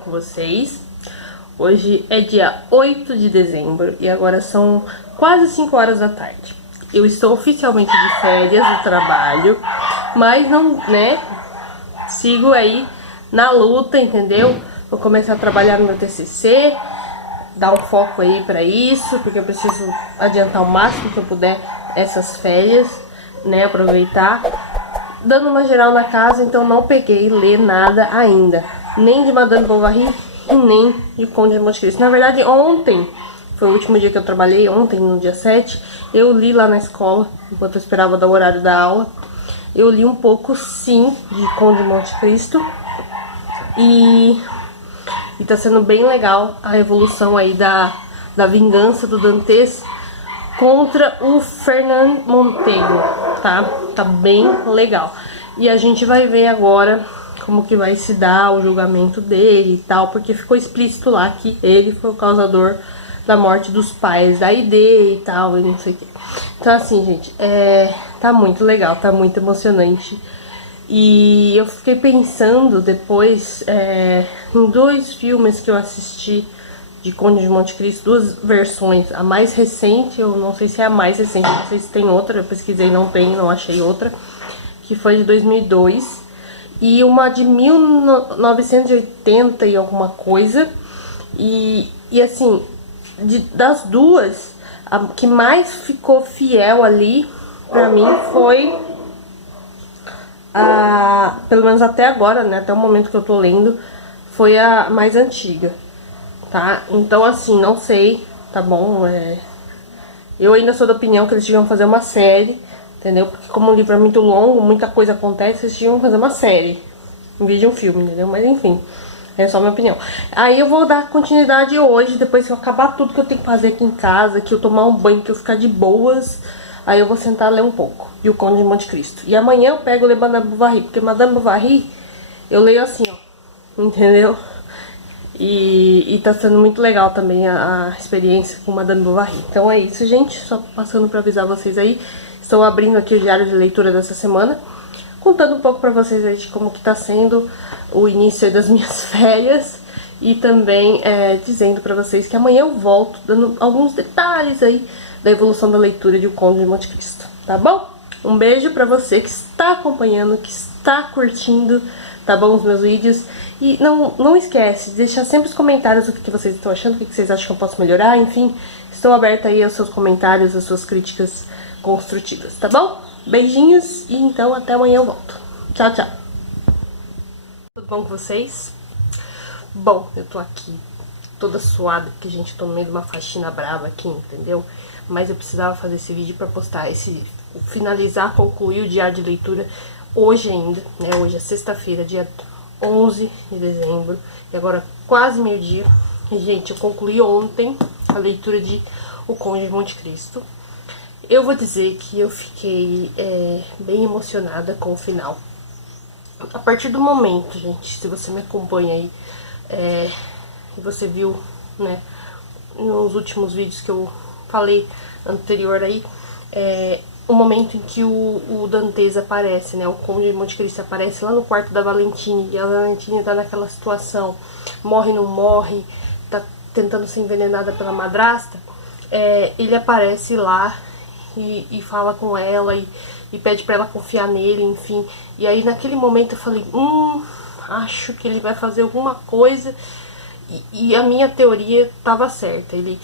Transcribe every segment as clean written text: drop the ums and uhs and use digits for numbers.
com vocês? Hoje é dia 8 de dezembro e agora são quase 5 horas da tarde. Eu estou oficialmente de férias do trabalho, mas não, né, sigo aí na luta, entendeu? Vou começar a trabalhar no meu TCC, dar um foco aí pra isso, porque eu preciso adiantar o máximo que eu puder essas férias, né, aproveitar. Dando uma geral na casa, então não peguei ler nada ainda, nem de Madame Bovary e nem de Conde de Monte Cristo. Na verdade, ontem foi o último dia que eu trabalhei, ontem, no dia 7, eu li lá na escola, enquanto eu esperava dar o horário da aula. Eu li um pouco, sim, de Conde de Monte Cristo. E tá sendo bem legal a evolução aí da vingança do Dantes contra o Fernand Montego, tá? Tá bem legal. E a gente vai ver agora como que vai se dar o julgamento dele e tal, porque ficou explícito lá que ele foi o causador da morte dos pais da ID e tal, e não sei o que. Então assim, gente, tá muito legal, tá muito emocionante. E eu fiquei pensando depois em dois filmes que eu assisti de Conde de Monte Cristo, duas versões. A mais recente, eu não sei se é a mais recente, não sei se tem outra, eu pesquisei, não tem, não achei outra, que foi de 2002, e uma de 1980 e alguma coisa. E assim, das duas, a que mais ficou fiel ali pra mim foi pelo menos até agora, né, até o momento que eu tô lendo, foi a mais antiga, tá? Então assim, não sei, tá bom? Eu ainda sou da opinião que eles deviam fazer uma série, entendeu? Porque como o livro é muito longo, muita coisa acontece, eles deviam fazer uma série em vez de um filme, entendeu? Mas enfim, é só minha opinião. Aí eu vou dar continuidade hoje, depois que eu acabar tudo que eu tenho que fazer aqui em casa, que eu tomar um banho, que eu ficar de boas. Aí eu vou sentar ler um pouco de O Conde de Monte Cristo. E amanhã eu pego ler Madame Bovary, porque Madame Bovary eu leio assim, ó, entendeu? E tá sendo muito legal também a experiência com Madame Bovary. Então é isso, gente, só passando pra avisar vocês aí. Estou abrindo aqui o diário de leitura dessa semana, contando um pouco pra vocês aí de como que tá sendo o início aí das minhas férias. E também dizendo pra vocês que amanhã eu volto, dando alguns detalhes aí da evolução da leitura de O Conde de Monte Cristo, tá bom? Um beijo pra você que está acompanhando, que está curtindo, tá bom, os meus vídeos. E não esquece de deixar sempre os comentários o que vocês estão achando, o que vocês acham que eu posso melhorar, enfim. Estou aberta aí aos seus comentários, às suas críticas construtivas, tá bom? Beijinhos e então até amanhã eu volto. Tchau, tchau. Tudo bom com vocês? Bom, eu tô aqui toda suada, porque, gente, tô no meio de uma faxina brava aqui, entendeu? Mas eu precisava fazer esse vídeo pra postar finalizar, concluir o diário de leitura hoje ainda, né? Hoje é sexta-feira, dia 11 de dezembro, e agora quase meio-dia. E, gente, eu concluí ontem a leitura de O Conde de Monte Cristo. Eu vou dizer que eu fiquei bem emocionada com o final. A partir do momento, gente, se você me acompanha aí, e você viu, né, nos últimos vídeos que eu falei anterior aí, o momento em que o Dantes aparece, né, o Conde de Monte Cristo aparece lá no quarto da Valentine, e a Valentine tá naquela situação, morre, não morre, tá tentando ser envenenada pela madrasta. Ele aparece lá e fala com ela e pede pra ela confiar nele, enfim. E aí naquele momento eu falei, acho que ele vai fazer alguma coisa. E a minha teoria tava certa. Ele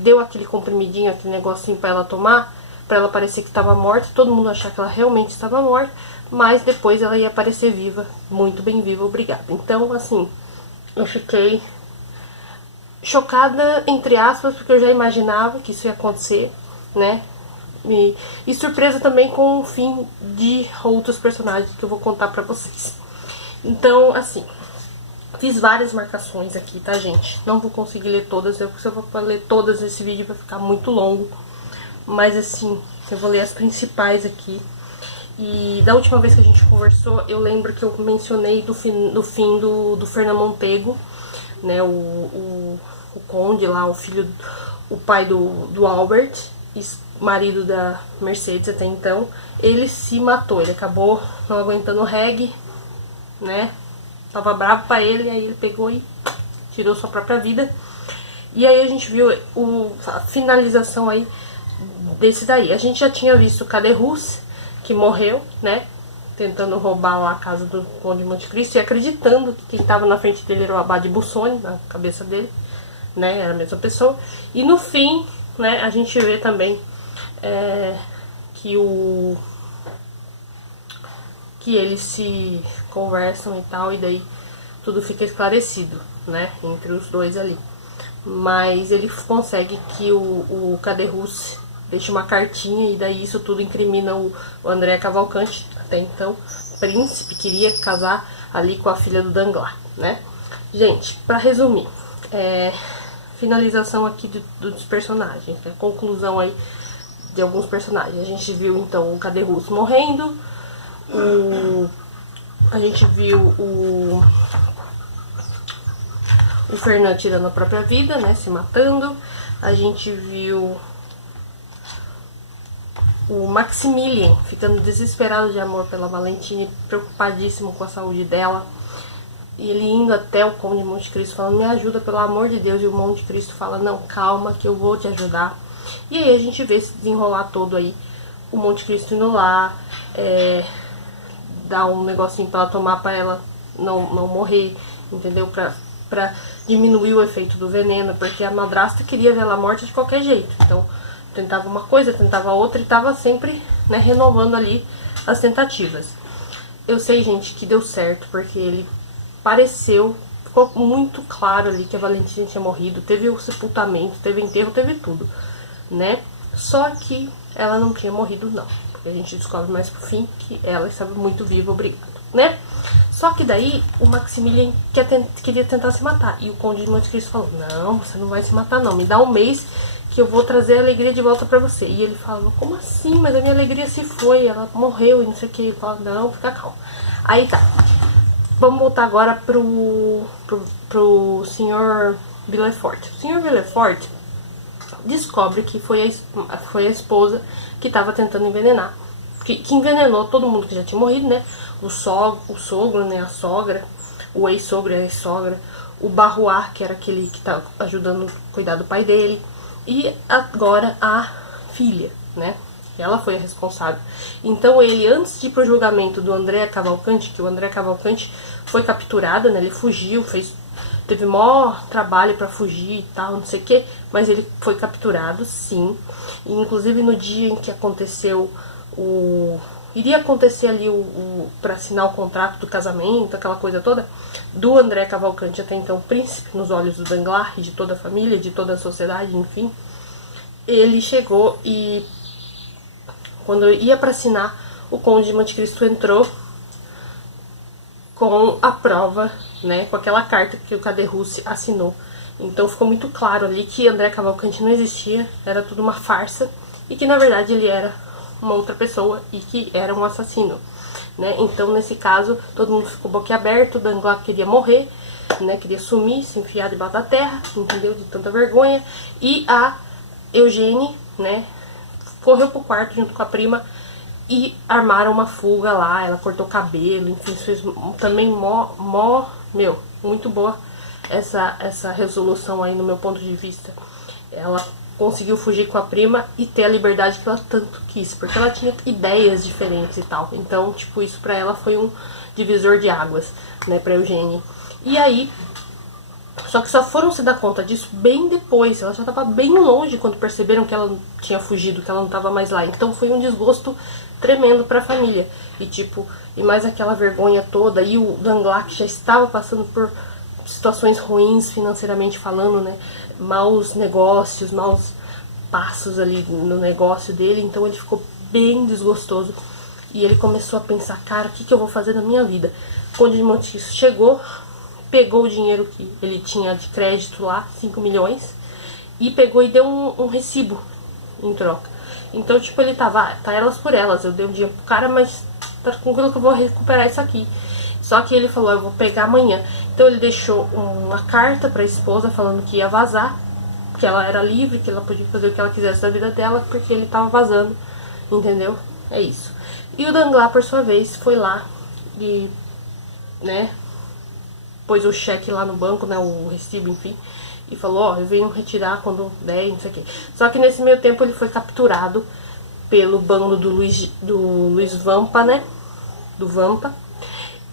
deu aquele comprimidinho, aquele negocinho pra ela tomar, pra ela parecer que tava morta, todo mundo achar que ela realmente estava morta, mas depois ela ia aparecer viva, muito bem viva, obrigada. Então, assim, eu fiquei chocada, entre aspas, porque eu já imaginava que isso ia acontecer, né? E surpresa também com o fim de outros personagens que eu vou contar pra vocês. Então, assim, fiz várias marcações aqui, tá, gente? Não vou conseguir ler todas, porque se eu for ler todas esse vídeo vai ficar muito longo. Mas, assim, eu vou ler as principais aqui. E da última vez que a gente conversou, eu lembro que eu mencionei do fim do Fernand Montego, né? O Conde lá, o pai do Albert, marido da Mercedes até então. Ele se matou, ele acabou não aguentando o reggae, né? tava bravo pra ele, aí ele pegou e tirou sua própria vida. E aí a gente viu a finalização aí desse daí. A gente já tinha visto o Caderus, que morreu, né? Tentando roubar lá a casa do Conde de Monte Cristo e acreditando que quem tava na frente dele era o Abade Busoni, na cabeça dele, né? Era a mesma pessoa. E no fim, né, a gente vê também que eles se conversam e tal, e daí tudo fica esclarecido, né, entre os dois ali. Mas ele consegue que o Caderus deixe uma cartinha, e daí isso tudo incrimina o André Cavalcanti, até então príncipe, queria casar ali com a filha do Danglars, né. Gente, pra resumir, finalização aqui dos personagens, né, conclusão aí de alguns personagens. A gente viu então o Caderus morrendo, a gente viu o Fernand tirando a própria vida, né, se matando. A gente viu o Maximilien ficando desesperado de amor pela Valentine, preocupadíssimo com a saúde dela. E ele indo até o Conde de Monte Cristo falando, me ajuda pelo amor de Deus. E o Monte Cristo fala, não, calma que eu vou te ajudar. E aí a gente vê se desenrolar todo aí. O Monte Cristo indo lá, dar um negocinho pra ela tomar, pra ela não morrer, entendeu? Pra diminuir o efeito do veneno, porque a madrasta queria ver ela morta de qualquer jeito. Então, tentava uma coisa, tentava outra e tava sempre, né, renovando ali as tentativas. Eu sei, gente, que deu certo, porque ele ficou muito claro ali que a Valentina tinha morrido, teve o sepultamento, teve enterro, teve tudo, né? Só que ela não tinha morrido, não. Porque a gente descobre mais pro fim que ela estava muito viva, obrigado, né? Só que daí o Maximilien queria tentar se matar. E o Conde de Monte Cristo falou, não, você não vai se matar não, me dá um mês que eu vou trazer a alegria de volta pra você. E ele falou, como assim? Mas a minha alegria se foi, ela morreu e não sei o que. Ele falou, não, fica calmo. Aí tá, vamos voltar agora pro senhor Villefort. O senhor Villefort descobre que foi a esposa que estava tentando envenenar. Que envenenou todo mundo que já tinha morrido, né? O sogro, né? A sogra, o ex-sogro e a ex-sogra, o Barrois, que era aquele que tá ajudando a cuidar do pai dele, e agora a filha, né? Ela foi a responsável. Então ele, antes de ir pro julgamento do André Cavalcanti, que o André Cavalcanti foi capturado, né? Ele fugiu, teve maior trabalho pra fugir e tal, não sei o que, mas ele foi capturado, sim. E, inclusive no dia em que aconteceu iria acontecer ali para assinar o contrato do casamento, aquela coisa toda, do André Cavalcanti, até então príncipe nos olhos do Danglars e de toda a família, de toda a sociedade, enfim. Ele chegou e, quando ia para assinar, o Conde de Monte Cristo entrou com a prova, né, com aquela carta que o Caderus assinou. Então ficou muito claro ali que André Cavalcanti não existia, era tudo uma farsa, e que na verdade ele era uma outra pessoa e que era um assassino, né? Então nesse caso todo mundo ficou boquiaberto, o Danglars queria morrer, né? Queria sumir, se enfiar debaixo da terra, entendeu? De tanta vergonha. E a Eugênie, né, correu pro quarto junto com a prima e armaram uma fuga lá. Ela cortou o cabelo, enfim, fez também muito boa essa resolução aí no meu ponto de vista. Ela conseguiu fugir com a prima e ter a liberdade que ela tanto quis, porque ela tinha ideias diferentes e tal. Então, tipo, isso pra ela foi um divisor de águas, né, pra Eugênie. E aí, só que só foram se dar conta disso bem depois. Ela já tava bem longe quando perceberam que ela tinha fugido, que ela não tava mais lá. Então foi um desgosto tremendo pra família. E tipo, e mais aquela vergonha toda. E o Danglars, que já estava passando por situações ruins financeiramente falando, né, maus negócios, maus passos ali no negócio dele, então ele ficou bem desgostoso e ele começou a pensar, cara, o que eu vou fazer na minha vida? Conde de Monte Cristo chegou, pegou o dinheiro que ele tinha de crédito lá, 5 milhões, e pegou e deu um recibo em troca. Então, tipo, ele tava, tá elas por elas, eu dei um dinheiro pro cara, mas tá tranquilo que eu vou recuperar isso aqui. Só que ele falou, eu vou pegar amanhã. Então ele deixou uma carta pra esposa falando que ia vazar, que ela era livre, que ela podia fazer o que ela quisesse da vida dela, porque ele tava vazando, entendeu? É isso. E o Danglars, por sua vez, foi lá e, né, pôs o cheque lá no banco, né, o recibo, enfim, e falou, ó, eu venho retirar quando der, não sei o quê. Só que nesse meio tempo ele foi capturado pelo bando do Luiz Vampa, né, do Vampa,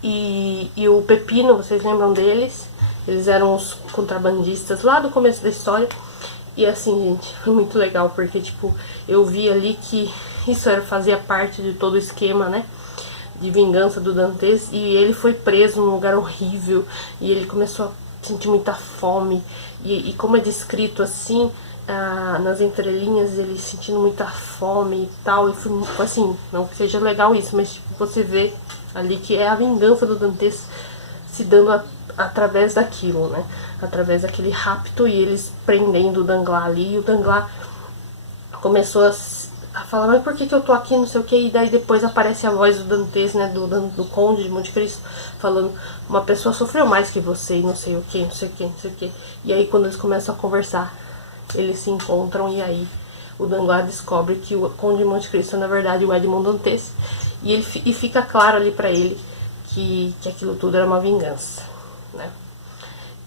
e o Pepino, vocês lembram deles? Eles eram os contrabandistas lá do começo da história. E assim, gente, foi muito legal, porque, tipo, eu vi ali que isso fazia parte de todo o esquema, né, de vingança do Dantes. E ele foi preso num lugar horrível, e ele começou a sentir muita fome. E como é descrito assim, nas entrelinhas, ele sentindo muita fome e tal. E foi assim, não que seja legal isso, mas tipo, você vê ali que é a vingança do Dantes se dando através daquilo, né? Através daquele rapto, e eles prendendo o Danglars ali. E o Danglars começou a falar, mas por que eu tô aqui, não sei o que. E daí depois aparece a voz do Dantes, né? Do Conde de Monte Cristo, falando, uma pessoa sofreu mais que você, e não sei o que, não sei o que, não sei o que. E aí quando eles começam a conversar, eles se encontram, e aí o Danglars descobre que o Conde de Monte Cristo é, na verdade, o Edmond Dantes. E fica claro ali pra ele que aquilo tudo era uma vingança, né?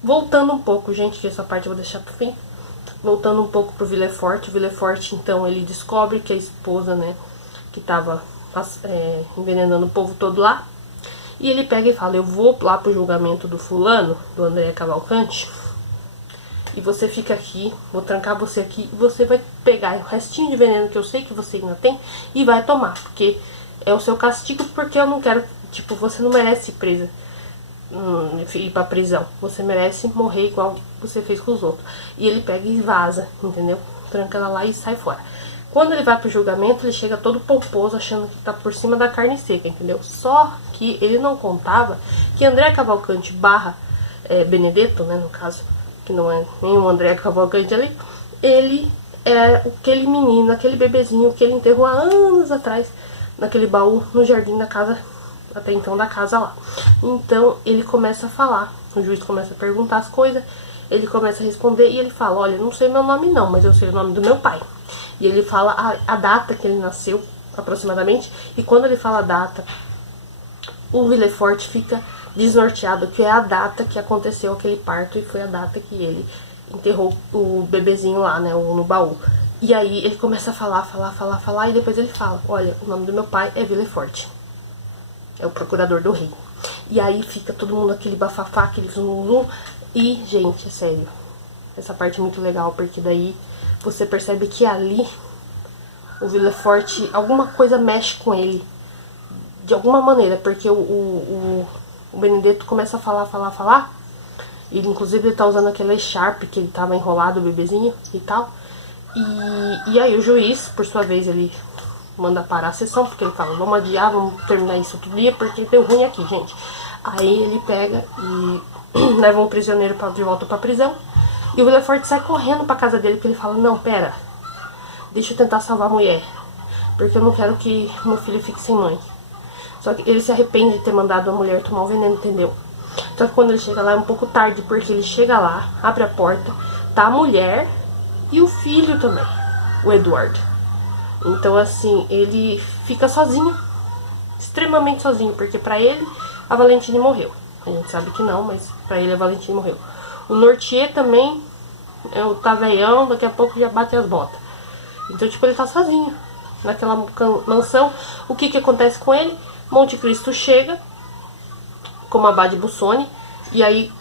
Voltando um pouco, gente, que essa parte eu vou deixar pro fim. Voltando um pouco pro Villefort. O Villefort, então, ele descobre que a esposa, né, que tava envenenando o povo todo lá. E ele pega e fala, eu vou lá pro julgamento do fulano, do André Cavalcante, e você fica aqui, vou trancar você aqui, e você vai pegar o restinho de veneno que eu sei que você ainda tem e vai tomar, porque é o seu castigo, porque eu não quero, tipo, você não merece ir presa, ir pra prisão, você merece morrer igual você fez com os outros. E ele pega e vaza, entendeu? Tranca ela lá e sai fora. Quando ele vai pro julgamento, ele chega todo pomposo, achando que tá por cima da carne seca, entendeu? Só que ele não contava que André Cavalcante barra Benedetto, né, no caso, que não é nenhum André Cavalcante ali, ele é aquele menino, aquele bebezinho que ele enterrou há anos atrás, naquele baú no jardim da casa, até então da casa lá. Então ele começa a falar, o juiz começa a perguntar as coisas, ele começa a responder e ele fala, olha, não sei meu nome não, mas eu sei o nome do meu pai. E ele fala a data que ele nasceu, aproximadamente, e quando ele fala a data, o Villefort fica desnorteado, que é a data que aconteceu aquele parto, e foi a data que ele enterrou o bebezinho lá, né, no baú. E aí ele começa a falar, e depois ele fala, olha, o nome do meu pai é Villefort, é o procurador do rei. E aí fica todo mundo aquele bafafá, aquele zum. E, gente, é sério, essa parte é muito legal, porque daí você percebe que ali o Villefort, alguma coisa mexe com ele, de alguma maneira, porque o Benedetto começa a falar, e inclusive ele tá usando aquela echarpe que ele tava enrolado, o bebezinho e tal. E aí o juiz, por sua vez, ele manda parar a sessão, porque ele fala, vamos adiar, vamos terminar isso outro dia, porque deu ruim aqui, gente. Aí ele pega e leva um prisioneiro de volta pra prisão, e o Villefort sai correndo pra casa dele, porque ele fala, não, pera, deixa eu tentar salvar a mulher, porque eu não quero que meu filho fique sem mãe. Só que ele se arrepende de ter mandado a mulher tomar o veneno, entendeu? Só que quando ele chega lá é um pouco tarde, porque ele chega lá, abre a porta, tá a mulher e o filho também, o Edward. Então assim, ele fica sozinho, extremamente sozinho, porque pra ele a Valentine morreu. A gente sabe que não, mas pra ele a Valentine morreu. O Nortier também, tá veião, daqui a pouco já bate as botas. Então tipo, ele tá sozinho naquela mansão. O que acontece com ele? Monte Cristo chega como Abade Busoni, e aí,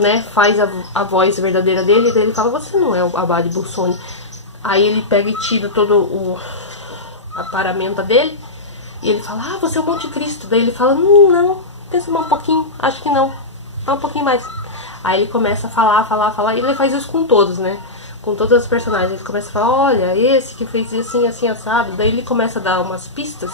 né, faz a voz verdadeira dele, e daí ele fala, você não é o Abade Busoni. Aí ele pega e tira todo a paramenta dele, e ele fala, ah, você é o Monte Cristo. Daí ele fala, não, pensa mais um pouquinho, acho que não, um pouquinho mais. Aí ele começa a falar, e ele faz isso com todos, né, com todas as personagens. Ele começa a falar, olha, esse que fez assim, assim, assado. Daí ele começa a dar umas pistas,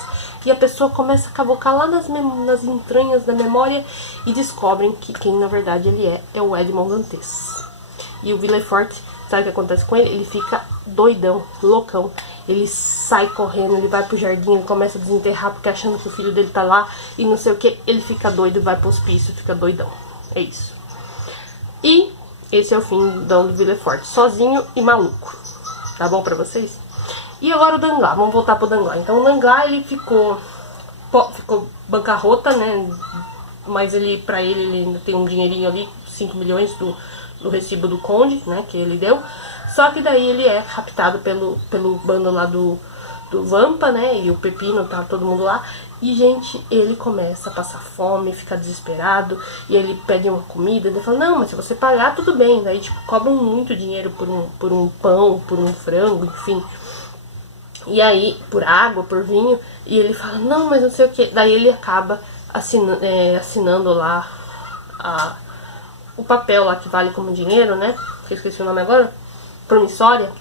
e a pessoa começa a cavocar lá nas entranhas da memória, e descobrem que quem na verdade ele é o Edmond Dantes. E o Villefort, sabe o que acontece com ele? Ele fica doidão, loucão. Ele sai correndo, ele vai pro jardim, ele começa a desenterrar, porque achando que o filho dele tá lá, e não sei o que. Ele fica doido, vai pro hospício, fica doidão. É isso. E esse é o fim do Villefort, sozinho e maluco. Tá bom pra vocês? E agora o Danglars, vamos voltar pro Danglars. Então o Danglars, ele ficou bancarrota, né, mas pra ele ainda tem um dinheirinho ali, 5 milhões do recibo do Conde, né, que ele deu. Só que daí ele é raptado pelo bando lá do Vampa, né, e o Pepino, tá todo mundo lá. E, gente, ele começa a passar fome, fica desesperado, e ele pede uma comida, ele fala, não, mas se você pagar, tudo bem. Daí, tipo, cobram muito dinheiro por um pão, por um frango, enfim. E aí, por água, por vinho, e ele fala, não, mas não sei o que. Daí ele acaba assinando lá o papel lá que vale como dinheiro, né, que eu esqueci o nome agora, promissória.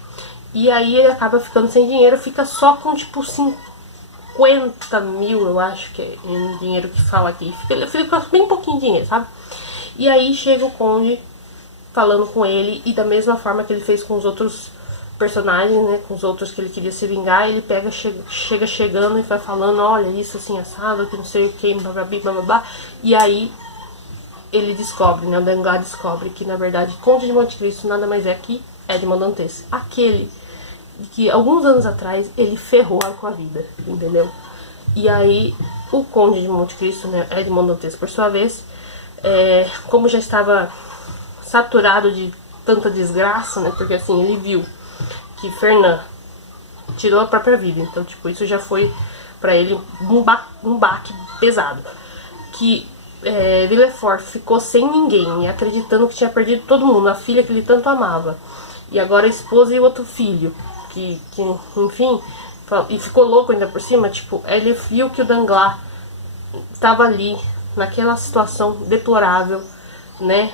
E aí ele acaba ficando sem dinheiro, fica só com, tipo, 50 mil, eu acho que é o dinheiro que fala aqui. Fica bem pouquinho de dinheiro, sabe? E aí chega o Conde falando com ele, e da mesma forma que ele fez com os outros personagens, né, com os outros que ele queria se vingar, ele chega chegando e vai falando, olha, isso assim, assado, que não sei o que, blá. E aí ele descobre, né, o Danglars descobre que, na verdade, Conde de Monte Cristo nada mais é que Edmond Dantes. Aquele que alguns anos atrás ele ferrou com a vida, entendeu? E aí o Conde de Monte Cristo, né, Edmond Dantes, por sua vez, como já estava saturado de tanta desgraça, né, porque assim, ele viu que Fernand tirou a própria vida, então tipo, isso já foi pra ele um baque pesado, que Villefort ficou sem ninguém, acreditando que tinha perdido todo mundo, a filha que ele tanto amava, e agora a esposa e o outro filho, que enfim, e ficou louco ainda por cima. Tipo, ele viu que o Danglars estava ali, naquela situação deplorável, né,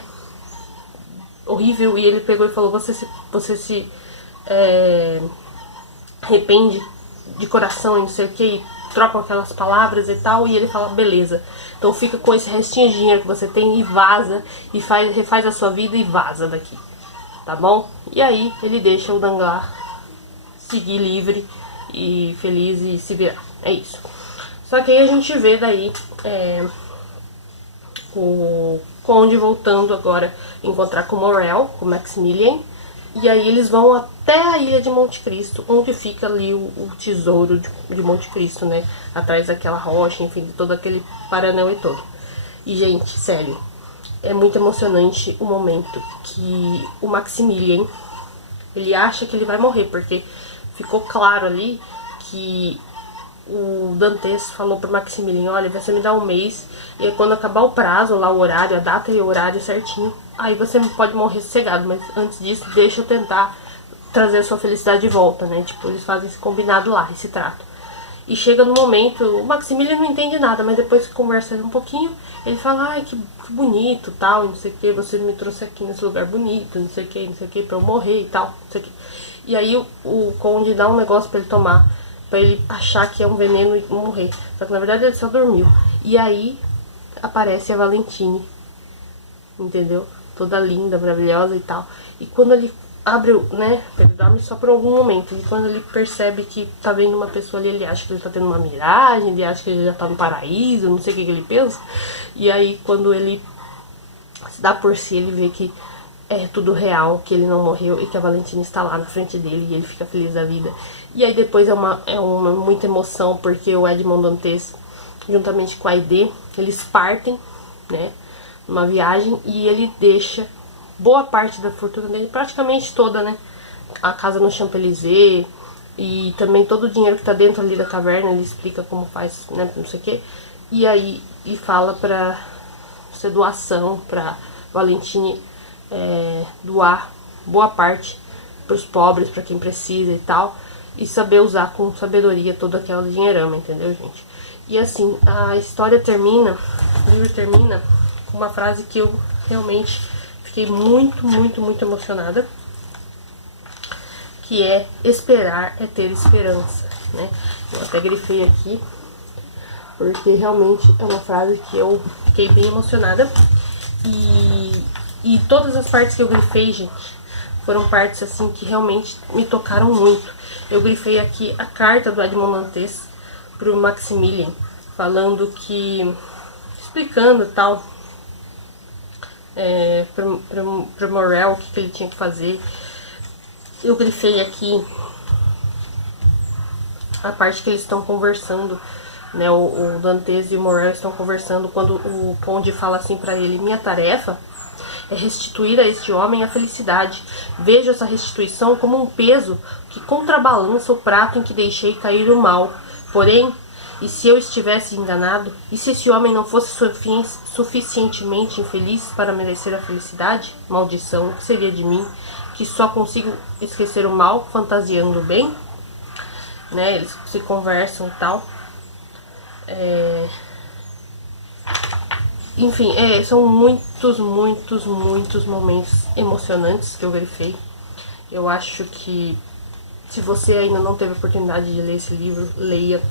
horrível, e ele pegou e falou, você se arrepende de coração e não sei o que, e trocam aquelas palavras e tal, e ele fala, beleza, então fica com esse restinho de dinheiro que você tem e vaza, e refaz a sua vida e vaza daqui, tá bom? E aí ele deixa o Danglars seguir livre e feliz e se virar, é isso. Só que aí a gente vê daí o Conde voltando agora a encontrar com Morel, com Maximilien, e aí eles vão até a ilha de Monte Cristo, onde fica ali o tesouro de Monte Cristo, né, atrás daquela rocha, enfim, de todo aquele paranauê todo. E, gente, sério, é muito emocionante o momento que o Maximilien, ele acha que ele vai morrer, porque ficou claro ali que o Dantes falou pro Maximilien, olha, você me dá um mês, e quando acabar o prazo, lá o horário, a data e o horário certinho, aí você pode morrer sossegado, mas antes disso, deixa eu tentar trazer a sua felicidade de volta, né? Tipo, eles fazem esse combinado lá, esse trato. E chega no momento, o Maximilien não entende nada, mas depois que conversa um pouquinho, ele fala, ai, que bonito, tal, e não sei o que, você me trouxe aqui nesse lugar bonito, não sei o que, pra eu morrer e tal, não sei o que. E aí o Conde dá um negócio pra ele tomar, pra ele achar que é um veneno e morrer. Só que na verdade ele só dormiu. E aí aparece a Valentine, entendeu? Toda linda, maravilhosa e tal. E quando ele abre, né, ele dorme só por algum momento. E quando ele percebe que tá vendo uma pessoa ali, ele acha que ele tá tendo uma miragem, ele acha que ele já tá no paraíso, não sei o que ele pensa. E aí quando ele se dá por si, ele vê que é tudo real, que ele não morreu e que a Valentina está lá na frente dele e ele fica feliz da vida. E aí depois é uma muita emoção, porque o Edmond Dantes, juntamente com a Aide, eles partem, né, numa viagem, e ele deixa boa parte da fortuna dele, praticamente toda, né, a casa no Champs-Élysées, e também todo o dinheiro que tá dentro ali da caverna, ele explica como faz, né, não sei o que, e aí e fala pra ser doação, pra Valentine doar boa parte pros pobres, pra quem precisa e tal, e saber usar com sabedoria toda aquela dinheirama, entendeu, gente? E assim, a história termina, o livro termina com uma frase que eu realmente fiquei muito, muito, muito emocionada, que é: esperar é ter esperança, né? Eu até grifei aqui, porque realmente é uma frase que eu fiquei bem emocionada. E todas as partes que eu grifei, gente, foram partes assim que realmente me tocaram muito. Eu grifei aqui a carta do Edmond Dantes pro Maximilien, falando que, explicando tal, pro Morel o que ele tinha que fazer. Eu grifei aqui a parte que eles estão conversando né? O Dantes e o Morel estão conversando quando o Conde fala assim pra ele: minha tarefa é restituir a este homem a felicidade. Vejo essa restituição como um peso que contrabalança o prato em que deixei cair o mal. Porém, e se eu estivesse enganado? E se esse homem não fosse suficientemente infeliz para merecer a felicidade? Maldição, o que seria de mim, que só consigo esquecer o mal fantasiando o bem? Né? Eles se conversam e tal. Enfim, são muitos momentos emocionantes que eu grifei. Eu acho que se você ainda não teve a oportunidade de ler esse livro, leia.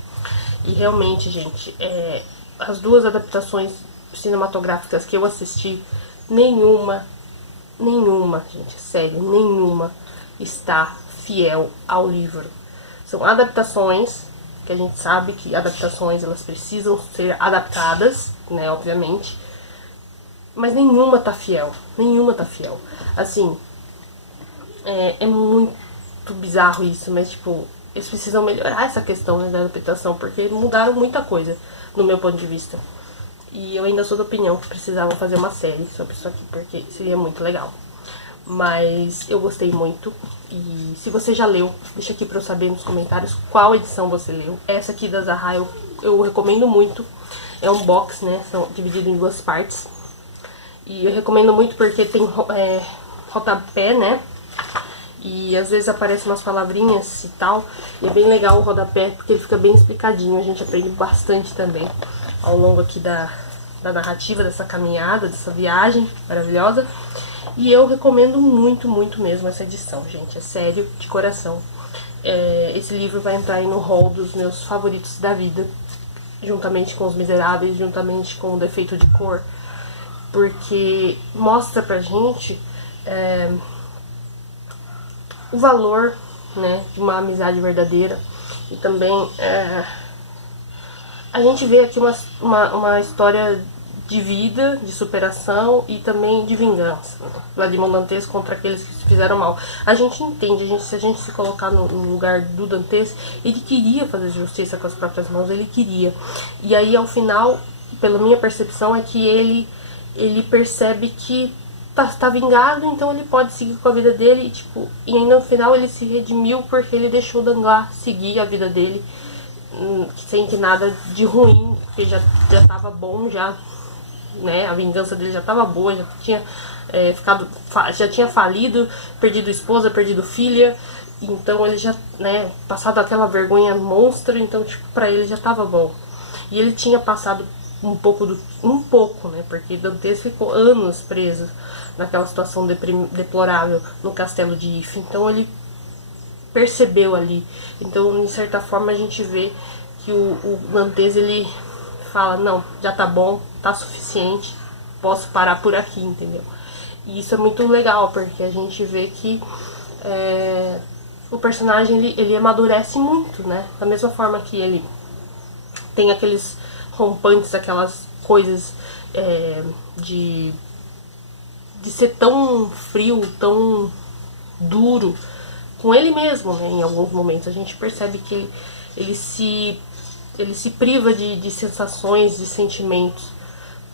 E realmente, gente, as duas adaptações cinematográficas que eu assisti, nenhuma, gente, sério, nenhuma está fiel ao livro. São adaptações, que a gente sabe que adaptações elas precisam ser adaptadas, né, obviamente, mas nenhuma tá fiel, assim, é muito bizarro isso, mas tipo, eles precisam melhorar essa questão, né, da adaptação, porque mudaram muita coisa, no meu ponto de vista, e eu ainda sou da opinião que precisavam fazer uma série sobre isso aqui, porque seria muito legal. Mas eu gostei muito. E se você já leu, deixa aqui pra eu saber nos comentários qual edição você leu. Essa aqui da Zaha eu recomendo muito. É um box, né? São dividido em duas partes. E eu recomendo muito porque tem rodapé, né? E às vezes aparecem umas palavrinhas e tal. E é bem legal o rodapé porque ele fica bem explicadinho. A gente aprende bastante também ao longo aqui da narrativa, dessa caminhada, dessa viagem maravilhosa. E eu recomendo muito mesmo essa edição, gente. É sério, de coração. Esse livro vai entrar aí no hall dos meus favoritos da vida. Juntamente com Os Miseráveis, juntamente com O Defeito de Cor. Porque mostra pra gente o valor, né, de uma amizade verdadeira. E também a gente vê aqui uma história de vida, de superação e também de vingança. Vladimir Dantes contra aqueles que se fizeram mal. A gente entende, se a gente se colocar no lugar do Dantes, ele queria fazer justiça com as próprias mãos, ele queria. E aí, ao final, pela minha percepção, é que ele percebe que tá vingado, então ele pode seguir com a vida dele, e ainda no final ele se redimiu porque ele deixou Danglars seguir a vida dele, sem que nada de ruim, porque já tava bom, né, a vingança dele já estava boa, já tinha falido, perdido esposa, perdido filha, então ele já, né, passado aquela vergonha monstra, então pra ele já estava bom. E ele tinha passado um pouco, né, porque Dantes ficou anos preso naquela situação deplorável no castelo de If, então ele percebeu ali. Então, de certa forma, a gente vê que o Dantes, ele fala: não, já tá bom, tá suficiente, posso parar por aqui, entendeu? E isso é muito legal, porque a gente vê que o personagem, ele amadurece muito, né? Da mesma forma que ele tem aqueles rompantes, aquelas coisas de ser tão frio, tão duro com ele mesmo, né? Em alguns momentos a gente percebe que ele se priva de sensações, de sentimentos,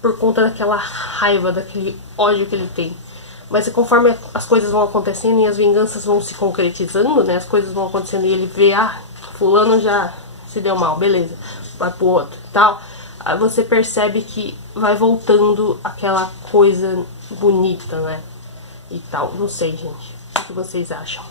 por conta daquela raiva, daquele ódio que ele tem. Mas conforme as coisas vão acontecendo e as vinganças vão se concretizando, né, as coisas vão acontecendo e ele vê: fulano já se deu mal, beleza, vai pro outro e tal, aí você percebe que vai voltando aquela coisa bonita, né, e tal. Não sei, gente, o que vocês acham?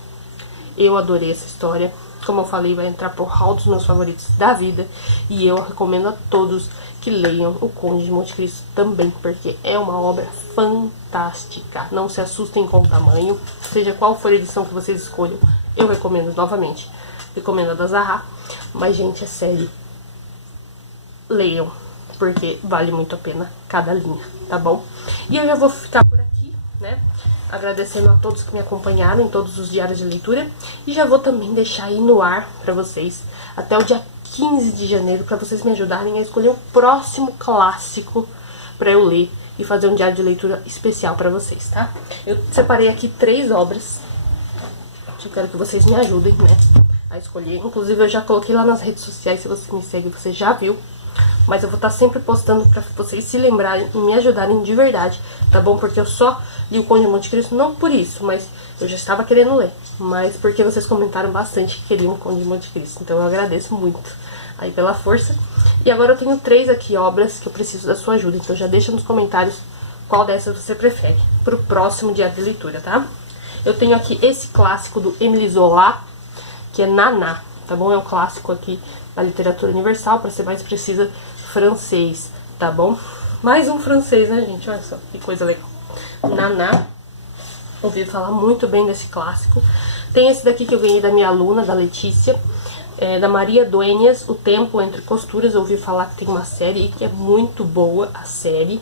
Eu adorei essa história. Como eu falei, vai entrar pro hall dos meus favoritos da vida. E eu recomendo a todos que leiam O Conde de Monte Cristo também, porque é uma obra fantástica. Não se assustem com o tamanho, seja qual for a edição que vocês escolham, eu recomendo novamente. Recomendo a da Zaha. Mas, gente, é sério, leiam, porque vale muito a pena cada linha, tá bom? E eu já vou ficar por aqui, né, agradecendo a todos que me acompanharam em todos os diários de leitura. E já vou também deixar aí no ar pra vocês até o dia 15 de janeiro, pra vocês me ajudarem a escolher o próximo clássico pra eu ler e fazer um diário de leitura especial pra vocês, tá? Eu separei aqui 3 obras que eu quero que vocês me ajudem, né, a escolher. Inclusive eu já coloquei lá nas redes sociais, se você me segue, você já viu. Mas eu vou estar sempre postando pra vocês se lembrarem e me ajudarem de verdade, tá bom? Porque eu só li o Conde de Monte Cristo, não por isso, mas eu já estava querendo ler. Mas porque vocês comentaram bastante que queriam o Conde de Monte Cristo. Então eu agradeço muito aí pela força. E agora eu tenho 3 aqui obras que eu preciso da sua ajuda. Então já deixa nos comentários qual dessas você prefere pro próximo diário de leitura, tá? Eu tenho aqui esse clássico do Émile Zola, que é Naná, tá bom? É um clássico aqui da literatura universal, para ser mais precisa, francês, tá bom? Mais um francês, né, gente? Olha só, que coisa legal. Naná, ouvi falar muito bem desse clássico. Tem esse daqui que eu ganhei da minha aluna, da Letícia, da Maria Dueñas, O Tempo Entre Costuras. Eu ouvi falar que tem uma série e que é muito boa a série.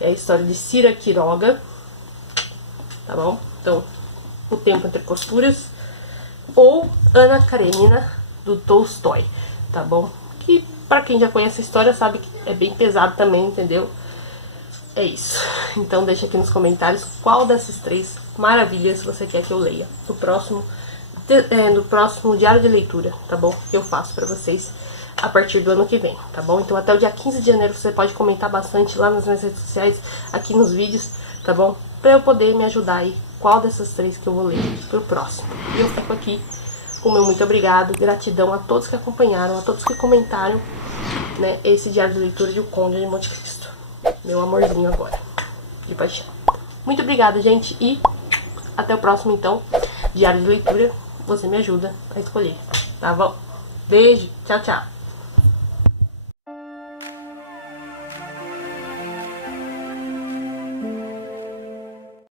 É a história de Cira Quiroga, tá bom? Então, O Tempo Entre Costuras. Ou Ana Karenina, do Tolstói, tá bom? Que pra quem já conhece a história sabe que é bem pesado também, entendeu? É isso. Então deixa aqui nos comentários qual dessas 3 maravilhas você quer que eu leia no próximo diário de leitura, tá bom? Que eu faço pra vocês a partir do ano que vem, tá bom? Então até o dia 15 de janeiro você pode comentar bastante lá nas minhas redes sociais, aqui nos vídeos, tá bom? Pra eu poder me ajudar aí qual dessas 3 que eu vou ler pro próximo. E eu fico aqui com o meu muito obrigado, gratidão a todos que acompanharam, a todos que comentaram, né, esse diário de leitura de O Conde de Monte Cristo. Meu amorzinho agora, de paixão. Muito obrigada, gente, e até o próximo, então, diário de leitura. Você me ajuda a escolher, tá bom? Beijo, tchau, tchau.